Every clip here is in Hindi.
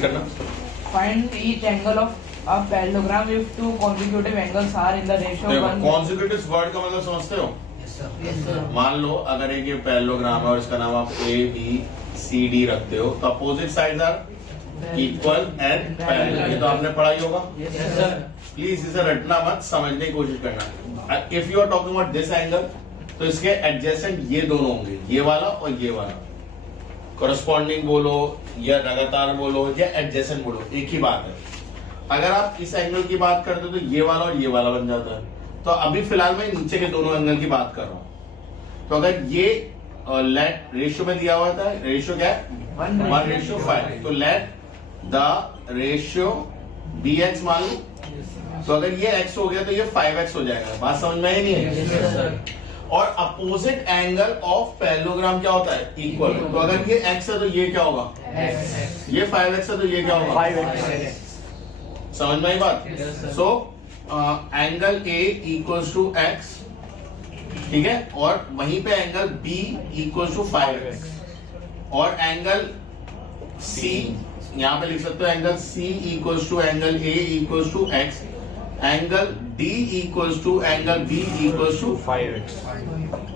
जल्दी करना। Find each angle of a parallelogram if two consecutive angles are in the ratio देखो 1. कॉन्सिक्यूटिव वर्ड का मतलब समझते हो? मान लो अगर एक ये पैरेललोग्राम है और इसका नाम आप ए बी सी डी रखते हो तो opposite sides are equal and parallel. ये तो आपने पढ़ा ही होगा। प्लीज इसे रटना मत, समझने की कोशिश करना। If you are talking about this angle तो इसके एडजेसेंट ये दोनों होंगे, ये वाला और ये वाला। कोरस्पॉन्डिंग बोलो या लगातार बोलो या एडजेसेंट बोलो, एक ही बात है। अगर आप इस एंगल की बात करते हो तो ये वाला और ये वाला बन जाता है। तो अभी फिलहाल मैं नीचे के दोनों एंगल की बात कर रहा हूं। तो अगर ये लेट रेशियो में दिया हुआ था, रेशियो क्या है 1:5, तो let the ratio be x मान लो। तो अगर ये x हो गया तो ये 5x हो जाएगा। बात समझ में आई नहीं है? और अपोजिट एंगल ऑफ पैरेललोग्राम क्या होता है? इक्वल। तो अगर ये x है तो ये क्या होगा? ये 5x है तो ये क्या होगा? 5x। समझ में आई बात? So angle A equals to x, ठीक है, और वहीं पे angle B equals to 5x, और एंगल C यहां पे लिख सकते हो angle C equals to angle A equals to x, angle D equals to angle B equals to 5x।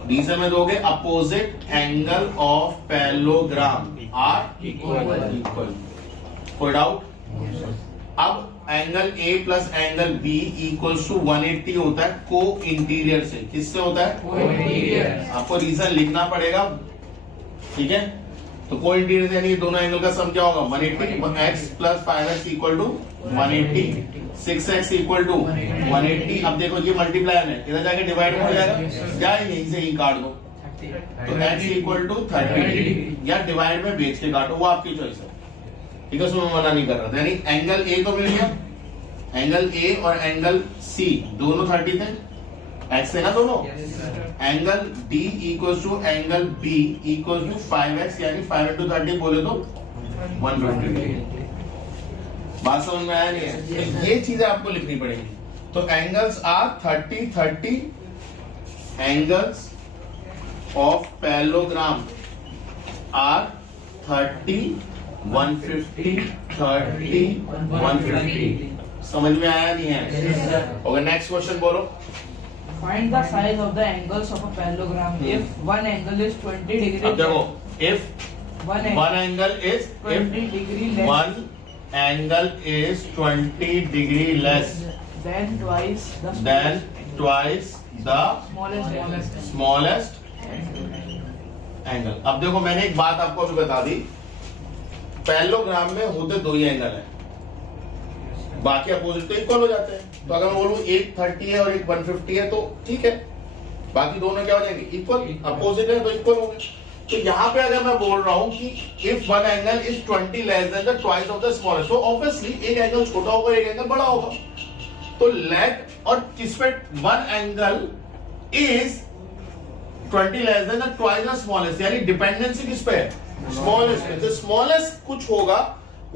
D से में दोगे opposite angle of parallelogram are equal. कोई डाउट? अब angle A plus angle B equals to 180 होता है को इंटीरियर से। किससे होता है? को इंटीरियर। आपको रीजन लिखना पड़ेगा, ठीक है। तो को इंटीरियर से यानी दोनों एंगल का सम क्या होगा? 180। x plus 5x equal to 180, 6x equal to 180। अब देखो ये मल्टीप्लाई में इधर जाके डिवाइड हो जाएगा, क्या है यहीं से ही काट दो। तो x इक्वल टू 30 या डिवाइड में बेच के काटो, वो आपकी चॉइस है, ठीक है। उसमें मना नहीं कर रहा था। यानी एंगल ए तो मिल गया, एंगल ए और एंगल सी दोनों 30 थे, एक्स है ना दोनों। Angle D equals to angle B equals to 5x, यानी 5 into 30 बोले तो 150। बात समझ में आया नहीं है? तो ये चीजें आपको लिखनी पड़ेगी। तो angles are 30 30, angles of parallelogram are 30 150 30 150। समझ में आया नहीं है? ओके, नेक्स्ट क्वेश्चन बोलो। Find the size of the angles of a parallelogram if one angle is 20 degree. अब देखो if one angle is 20 degree less one angle is 20 degree less than twice the smallest angle। अब देखो मैंने एक बात आपको अभी बता दी, पैरेललोग्राम में होते दो ही एंगल हैं, बाकी अपोजिट तो इक्वल हो जाते हैं। तो अगर मैं बोलूं एक 30 है और एक 150 है तो ठीक है, बाकी दोनों क्या हो जाएंगे? इक्वल। अपोजिट है तो इक्वल हो गए। तो यहाँ पे अगर मैं बोल रहा हूं कि if one angle is 20 less than the twice of the smallest, तो ऑब्वियसली एक एंगल छोटा होगा एक एंगल बड़ा होगा। तो लेट, और किस पे one angle is 20 less than the twice the smallest, यानी डिपेंडेंसी किस पे है? स्मॉलेस्ट पे। तो स्मॉलेस्ट कुछ होगा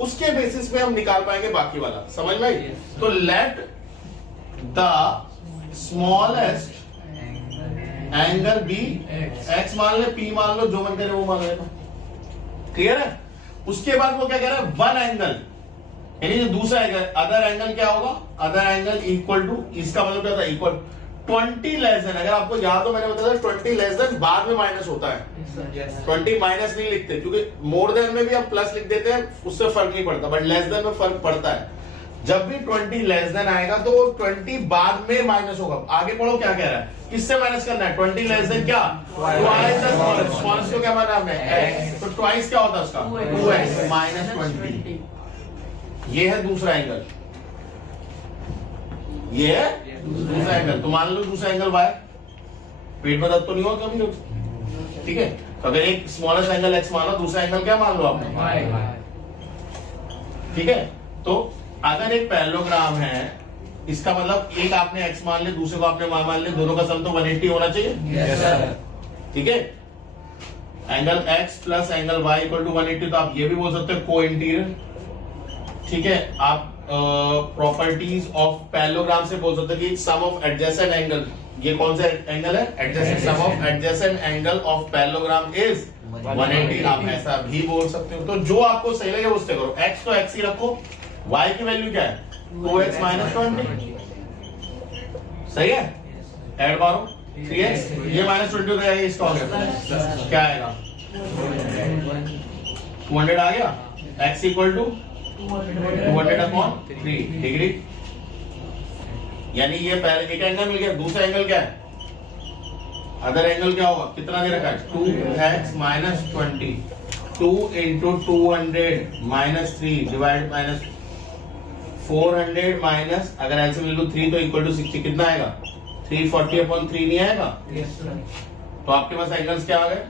उसके बेसिस पे हम निकाल पाएंगे बाकी वाला। समझ में आई? तो let the smallest angle be x मान ले, p मान लो, जो मन करे वो मान लेना। क्लियर है? उसके बाद वो क्या कह रहा है? वन एंगल, यानी जो दूसरा एंगल, अदर एंगल क्या होगा? अदर एंगल इक्वल टू, इसका मतलब क्या होता है? Equal 20 less than. अगर आपको याद हो मैंने बताया 20 लेस देन बाद में माइनस होता है, 20 माइनस नहीं लिखते, क्योंकि मोर देन में भी आप प्लस लिख देते हैं, उससे फर्क नहीं पड़ता, बट लेस देन में फर्क पड़ता है। जब भी 20 लेस देन आएगा तो 20 बाद में माइनस होगा। आगे पढ़ो क्या कह रहा है, किससे माइनस करना है? 20 लेस देन क्या? Twice the smallest. स्मॉलेस्ट को क्या माना हमने? x। तो ट्वाइस क्या होता है उसका? 2x minus 20। ये है दूसरा एंगल, ये है दूसरा एंगल। तो मान लो दूसरा एंगल y, पेट में दर्द तो नहीं होगा कभी लोग, ठीक है। तो अगर एक स्मॉलेस्ट एंगल x मानो, दूसरा एंगल क्या मान लो आपने? ठीक है। तो अगर एक पैरेललोग्राम है, इसका मतलब एक आपने x मान ले, दूसरे को आपने y मान ले, दोनों का सम तो 180 होना चाहिए। ठीक है। Angle x plus angle y equal to 180, तो आप ये भी बोल सकते हो को इंटीरियर। ठीक है। आप प्रॉपर्टीज ऑफ पैरेललोग्राम से बोल सकते हैं कि सम ऑफ एडजेसेंट एंगल, ये कौन सा एंगल है? Adjacent. Sum of adjacent angle of parallelogram is 180 आप ऐसा भी बोल सकते हो। तो जो आपको सही लगे उससे करो। x तो x ही रखो, y की वैल्यू क्या है 2x माइनस 20, सही है। ऐड मारो 3x, ये माइनस 20 हो जाएगा, ये इसका हो गया, क्या आएगा 200 आ गया। x इक्वल टू 200/3 डिग्री, यानी ये पहले एक एंगल मिल गया। दूसरा एंगल क्या है, अदर एंगल क्या होगा, कितना दे रखा है 2x minus 20, 2 into 200 minus 3 divide minus 400 minus, अगर एलसीएम ले लो 3 तो इक्वल टू 60, कितना आएगा 340/3 नहीं आएगा। तो आपके पास एंगल्स क्या आ गए,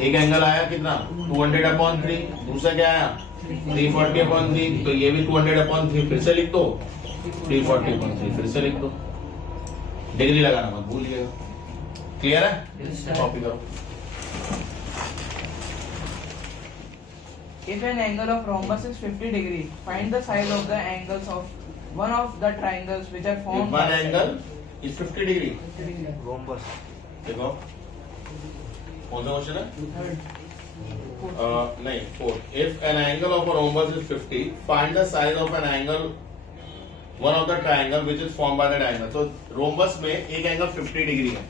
एक एंगल आया कितना 200/3, दूसरा क्या आया 340/3, तो ये भी 200/3 फिर से लिख दो, 340/3 फिर से लिख दो, डिग्री लगाना मत भूलिएगा। क्लियर है, कॉपी करो। If an angle of rhombus is 50 degree, find the side of the angles of one of the triangles which are If formed one by angle is 50 degree, rhombus देखो कौन सा क्वेश्चन है, नहीं 4। If an angle of a rhombus is 50, find the side of an angle one of the triangle which is formed by that angle। तो rhombus में एक एंगल 50 डिग्री है,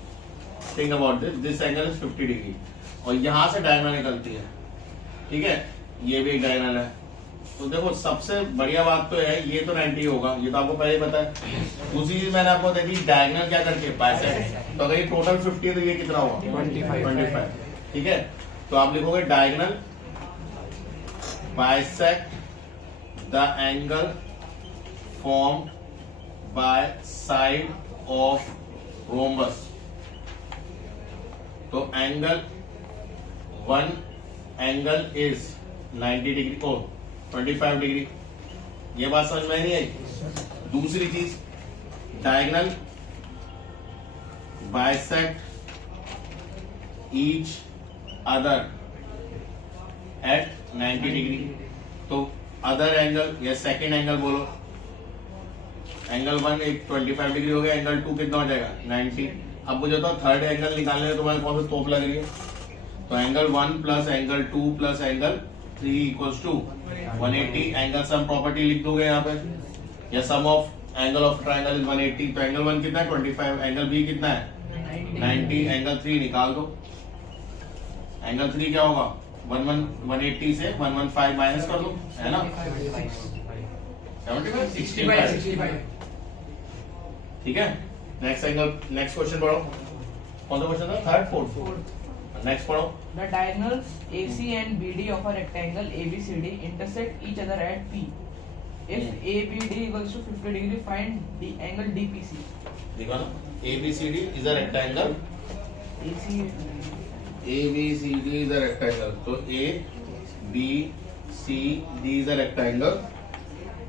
think about this, this angle is 50 degree और यहां से डायगोनल निकलती है, ठीक है, ये भी एक डायगोनल है। तो देखो सबसे बढ़िया बात तो है ये तो 90 होगा, ये तो आपको पहले ही पता है। दूसरी चीज मैंने आपको देखी डायगोनल क्या करके बाइसेक्ट, तो अगर ये टोटल 50 है तो ये कितना होगा 25, ठीक है। तो आप लिखोगे diagonal bisect the angle formed by side of rhombus। तो angle one angle is 90 degree को 25 डिग्री, ये बात समझ में नहीं आई। दूसरी चीज diagonal bisect each other at 90 degree. तो अदर एंगल या सेकेंड एंगल बोलो, एंगल 1 एक 25 डिग्री हो गया, एंगल 2 कितना हो जाएगा 90। अब मुझे तो थर्ड एंगल निकालने में तुम्हारे कौन सा तोप लग रही है, तो angle 1 plus angle 2 plus angle 3 equals to 180। Angle sum property लिख दोगे यहाँ पे, या sum of angle of triangle is 180। तो एंगल 1 कितना है 25, एंगल बी कितना है 90, एंगल 3 निकाल दो। एंगल 3 क्या होगा 180 से 115 माइनस कर दो, है ना 65। ठीक है। नेक्स्ट एंगल, नेक्स्ट क्वेश्चन पढ़ो, कौन सा क्वेश्चन था, थर्ड फोर्थ। नेक्स्ट पढ़ो। The diagonals AC and BD of a rectangle ABCD intersect each other at P. If ABD equals to 50 degree, find the angle DPC. देखो ना, ABCD is a rectangle, AC ABCD is a rectangle, तो ABCD is a rectangle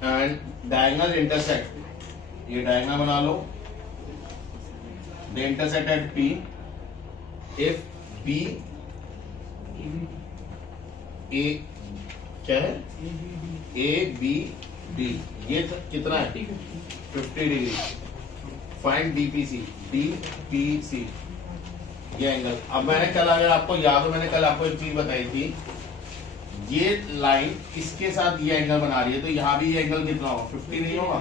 and diagonal intersect, ये डायगोनल बना लो, they intersect at P if B A क्या है ABD, ये कितना है 50 डिग्री। फाइंड DPC, DPC ये एंगल। अब मैंने कल, अगर आपको याद हो, मैंने कल आपको एक चीज बताई थी, ये लाइन इसके साथ ये एंगल बना रही है, तो यहाँ भी ये एंगल कितना होगा 50 नहीं होगा,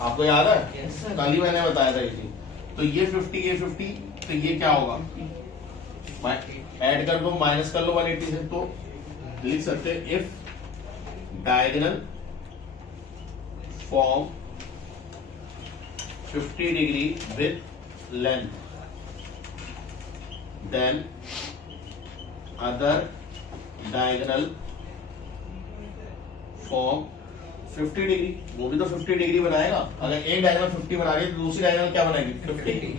आपको याद है Yes, sir. कल ही मैंने बताया था ये चीज। तो ये 50 ये 50, तो ये क्या होगा, ऐड कर दो, माइनस कर लो 180 से, तो लिख सकते हैं if diagonal form 50 degree with length then other diagonal form 50 degree, वो भी तो 50 डिग्री बनाएगा। अगर एक डायगोनल 50 बना रही है तो दूसरी डायगोनल क्या बनाएगी 50।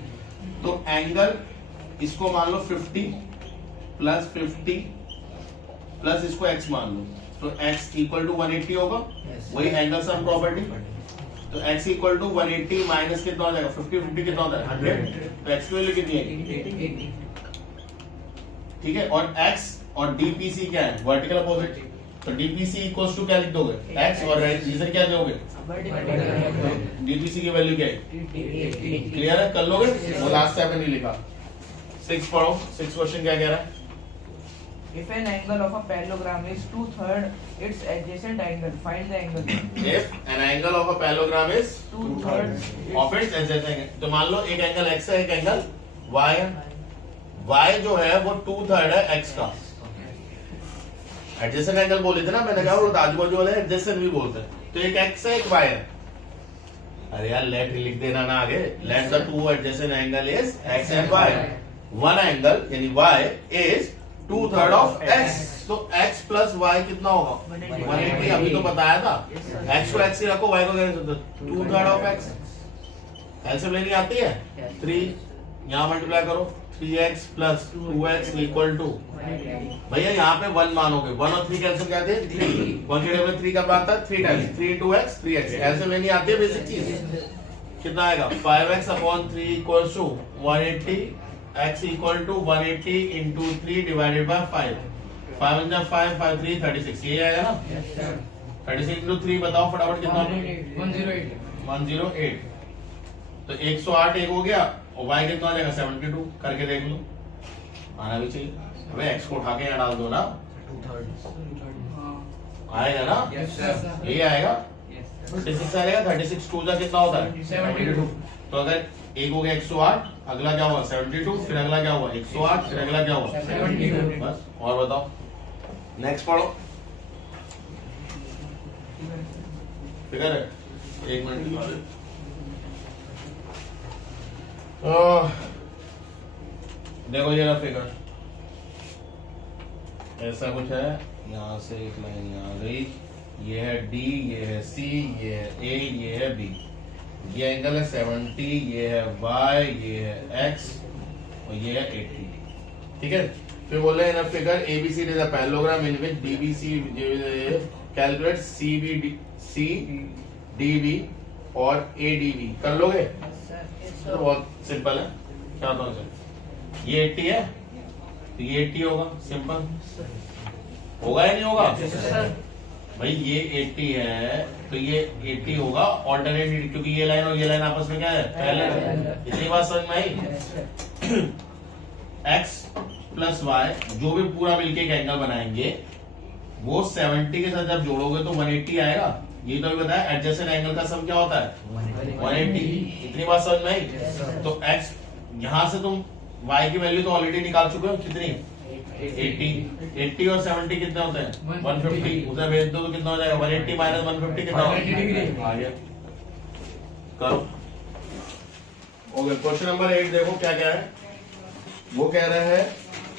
तो एंगल इसको मान लो 50 प्लस 50 प्लस इसको x मान लो, तो x इक्वल टू 180 होगा, वही एंगल सम प्रॉपर्टी। तो x इक्वल टू 180 माइनस कितना हो जाएगा 50, 50 कितना होता है 100, तो x की वैल्यू कितनी है, ठीक है। और x और DPC क्या है, वर्टिकल अपोजिट, तो DPC इक्वल्स टू क्या लिख दोगे x, और रीजन क्या दोगे, DPC की वैल्यू क्या है, क्लियर है, कर लोगे, वो लास्ट टाइम नहीं लिखा, 6 पढ़ो, 6 क्वेश्चन क्या कह रहा है? If an angle of a parallelogram is 2/3 its adjacent angle, find the angle. If an angle of a parallelogram is 2/3 of its adjacent angle, तो मान लो एक एंगल x है, एक एंगल y है। y जो है वो 2/3 है x का। एडजेसेंट एंगल बोले थे ना मैंने, कहा वो आजू बाजू वाले एडजेसेंट भी बोलते हैं। तो एक x है, एक y है। अरे यार लेट लिख देना ना आगे, let the two adjacent angle is x and y। One angle यानी y इज 2/3 ऑफ x, तो x प्लस y कितना होगा? 180। अभी तो बताया था, x को x ही रखो, y को क्या रखो? 2/3 ऑफ x। एलसीएम लेनी आती है? 3 यहाँ मल्टीप्लाई करो, 3x plus 2x equal to, भैया यहाँ पे 1 मानोगे, 1 और 3 कैंसिल क्या थे? 3। 1 के टेबल 3 का बनता है 3 times, 3 into x 3x। LCM लेनी आती है बेसिक चीज। कितना आएगा? 5x upon 3 equals to 180, x equal to 180 into 3 divided by 5। 5 × 5 5 3 36, ये आएगा ना? 36 इंटू 3 बताओ फटाफट कितना? 108। तो 108 एक हो गया, और y कितना आ जाएगा? 72। करके देख लो, आना भी चाहिए। अबे x को उठा के यहाँ डाल दो ना, आएगा ना? ये आएगा 36 आएगा। 36 2 कितना होता है? 72। तो अगर एक हो गया 108, अगला क्या हुआ? 72, फिर अगला क्या हुआ? 108, फिर अगला क्या हुआ? 72। बस, और बताओ, नेक्स्ट पढ़ो। फिगर है, 1 मिनट। देखो ये रहा फिगर, ऐसा कुछ है। यहाँ से एक लाइन यहाँ गई, ये है D, ये है C, ये है A, ये है B। ये एंगल है 70, ये है Y, ये है X और ये है 80। ठीक है, फिर बोल रहे हैं ना figure ABCD is a parallelogram in which DBC calculate CDB और ADB। कर लोगे? तो बहुत सिंपल है, क्या होता है? ये 80 है तो ये 80 होगा, सिंपल होगा या नहीं होगा? भाई ये 80 है तो ये 80 होगा ऑल्टरनेट, क्योंकि ये लाइन और ये लाइन आपस में क्या है? पैरेलल। इतनी बात समझ में आई? x प्लस y जो भी पूरा मिलके एक एंगल बनाएंगे, वो 70 के साथ जब जोड़ोगे तो 180 आएगा। ये तो अभी बताया एडजेसेंट एंगल का सम क्या होता है? 180। इतनी बात समझ में आई? तो x यहां से तुम y की वैल्यू तो ऑलरेडी निकाल चुके हो, कितनी? 80 और 70 कितने होते हैं? 150। उसे भेज दो तो कितना हो जाएगा? 180 माइनस 150 कितना होगा? आ गया, करो। ओके, क्वेश्चन नंबर 8 देखो क्या क्या है। वो कह रहे हैं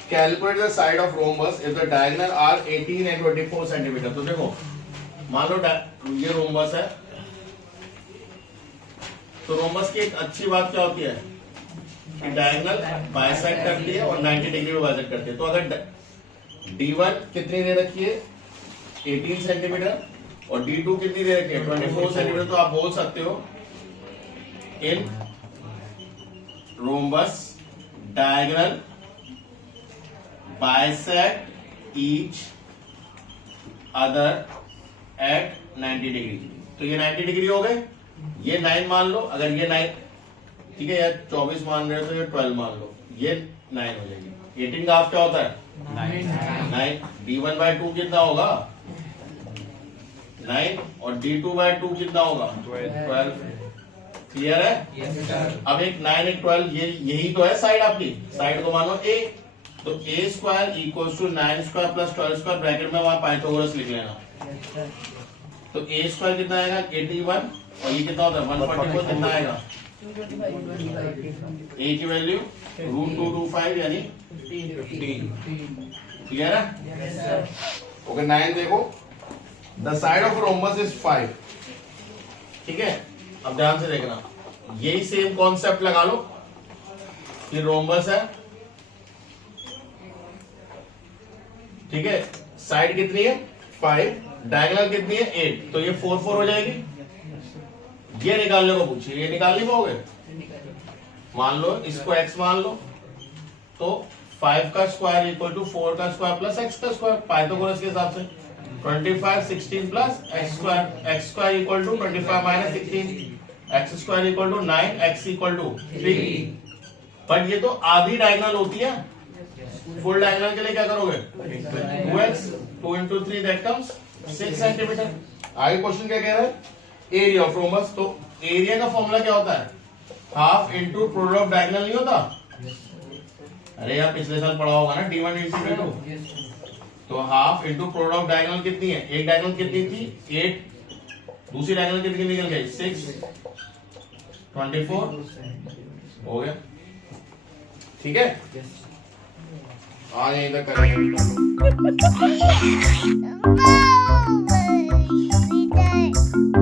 calculate the side of rhombus if the diagonal are 18 and 24 centimetre. तो देखो मान लो ये रोम्बस है, तो रोम्बस की एक अच्छी बात क्या होती है कि डायगोनल बाइसेक्ट करती है और 90 डिग्री में बाइसेक्ट करती है। तो अगर D1 कितनी दे रखी है? 18 सेंटीमीटर, और D2 कितनी दे रखी है? 24 सेंटीमीटर। तो आप बोल सकते हो in rhombus diagonal bisect each other at 90 degree. तो ये 90 डिग्री हो गए, ये 9 मान लो। अगर ये 9, ठीक है यार 24 मान रहे हो तो ये 12 मान लो, ये 9 हो जाएगी। 18 का हाफ क्या होता है? 9। D1/2 कितना होगा? 9 और D2/2 कितना होगा? 12। क्लियर है? अब एक 9 एक 12, ये यही तो है साइड आपकी। साइड को मानो A, तो A² equals to 9² plus 12² bracket में वहां पाइथागोरस लिख लेना। तो A² कितना आएगा? 81, और ये कितना होता है? 144। कितना आएगा? A की वैल्यू √225 यानी 15। क्लियर है? ओके, 9 देखो, the side of rhombus is 5। ठीक है, अब ध्यान से देखना, यही सेम कॉन्सेप्ट लगा लो कि रोम्बस है, ठीक है, साइड कितनी है? 5, डायगोनल कितनी है? 8, तो ये 4 4 हो जाएगी। ये निकालने को पूछिए, ये निकाल नहीं पाओगे? मान लो इसको x मान लो, तो 5 का स्क्वायर इक्वल टू 4 का स्क्वायर प्लस x का स्क्वायर पाइथागोरस के हिसाब से। 25 16 plus x² equal to 25 minus 16, x² equal to 9, x equal to 3। But ये तो आधी डायगोनल होती है, फुल डायगोनल के लिए क्या करोगे 2x 2 into 3 that comes 6 centimetre. आगे क्वेश्चन क्या कह रहा है, एरिया ऑफ रोमबस। तो एरिया का फॉर्मूला क्या होता है, half into product of diagonal नहीं होता। अरे यार पिछले साल पढ़ा होगा ना d1 into d2। तो half into product of diagonal कितनी है, एक डायगोनल कितनी थी 8, दूसरी डायगोनल कितनी निकल गई 6, 24 हो गया। ठीक है, आज यहीं तक करेंगे।